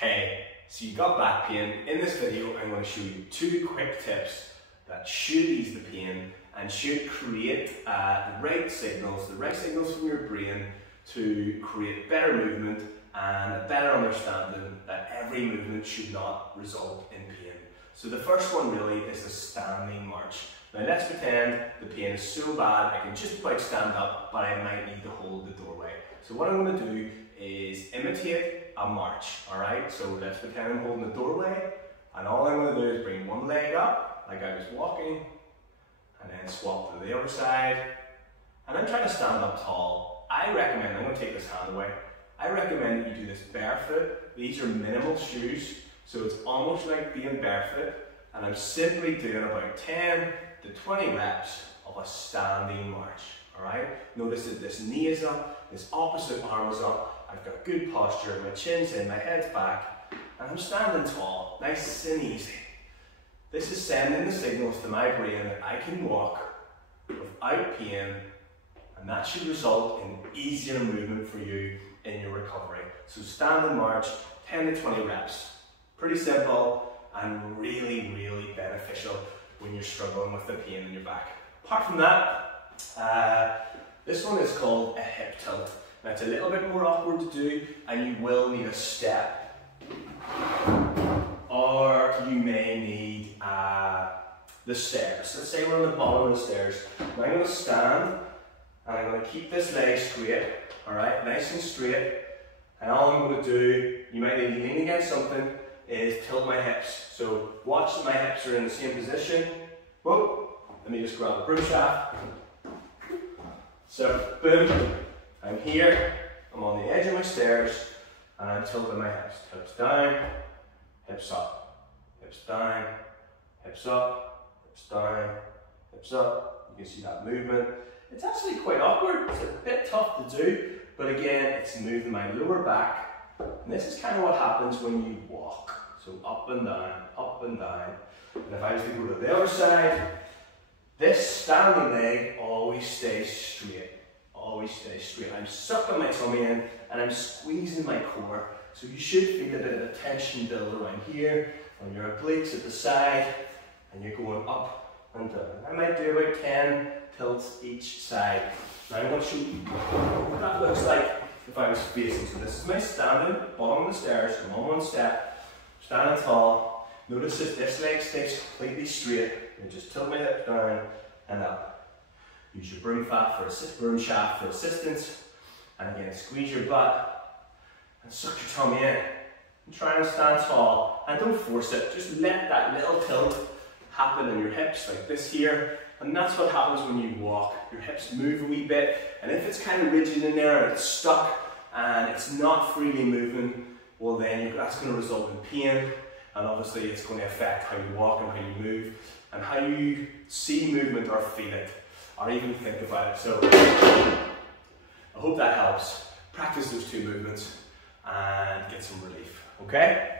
Hey, so you got back pain. In this video, I'm going to show you 2 quick tips that should ease the pain and should create the right signals from your brain to create better movement and a better understanding that every movement should not result in pain. So the first one really is the standing march. Now let's pretend the pain is so bad I can just about stand up, but I might need to hold the doorway. So what I'm going to do is imitate a march, alright? So let's pretend I'm holding the doorway, and all I'm going to do is bring one leg up, like I was walking, and then swap to the other side, and I'm trying to stand up tall. I'm going to take this hand away. I recommend that you do this barefoot. These are minimal shoes, so it's almost like being barefoot, and I'm simply doing about 10 to 20 reps of a standing march, alright? Notice that this knee is up, this opposite arm is up, I've got good posture, my chin's in, my head's back, and I'm standing tall, nice and easy. This is sending the signals to my brain that I can walk without pain, and that should result in easier movement for you in your recovery. So standing march, 10 to 20 reps. Pretty simple and really, really beneficial when you're struggling with the pain in your back. Apart from that, this one is called a hip tilt. Now it's a little bit more awkward to do, and you will need a step, or you may need the stairs. Let's say we're on the bottom of the stairs. Now I'm going to stand, and I'm going to keep this leg straight, alright, nice and straight, and all I'm going to do, you might be leaning against something, is tilt my hips. So watch that my hips are in the same position. Whoa, let me just grab the broom shaft. So boom, I'm here, I'm on the edge of my stairs, and I'm tilting my hips. Hips down, hips up, hips down, hips up, hips down, hips up. You can see that movement. It's actually quite awkward, it's a bit tough to do, but again, it's moving my lower back. And this is kind of what happens when you walk. So up and down, up and down. And if I was to go to the other side, this standing leg always stays straight. Always stays straight. I'm sucking my tummy in and I'm squeezing my core. So you should feel a bit of tension build around here, on your obliques at the side, and you're going up and down. I might do about 10 tilts each side. Now I'm going to show you what that looks like if I was facing. So this is my standing, bottom of the stairs, I'm on one step, standing tall. Notice that this leg stays completely straight. And just tilt my hips down and up. Use your broom shaft for assistance. And again, squeeze your butt and suck your tummy in. And try and stand tall. And don't force it. Just let that little tilt happen in your hips like this here. And that's what happens when you walk. Your hips move a wee bit. And if it's kind of rigid in there and it's stuck and it's not freely moving, well then that's going to result in pain. And obviously it's going to affect how you walk and how you move and how you see movement or feel it or even think about it. So I hope that helps. Practice those 2 movements and get some relief, okay?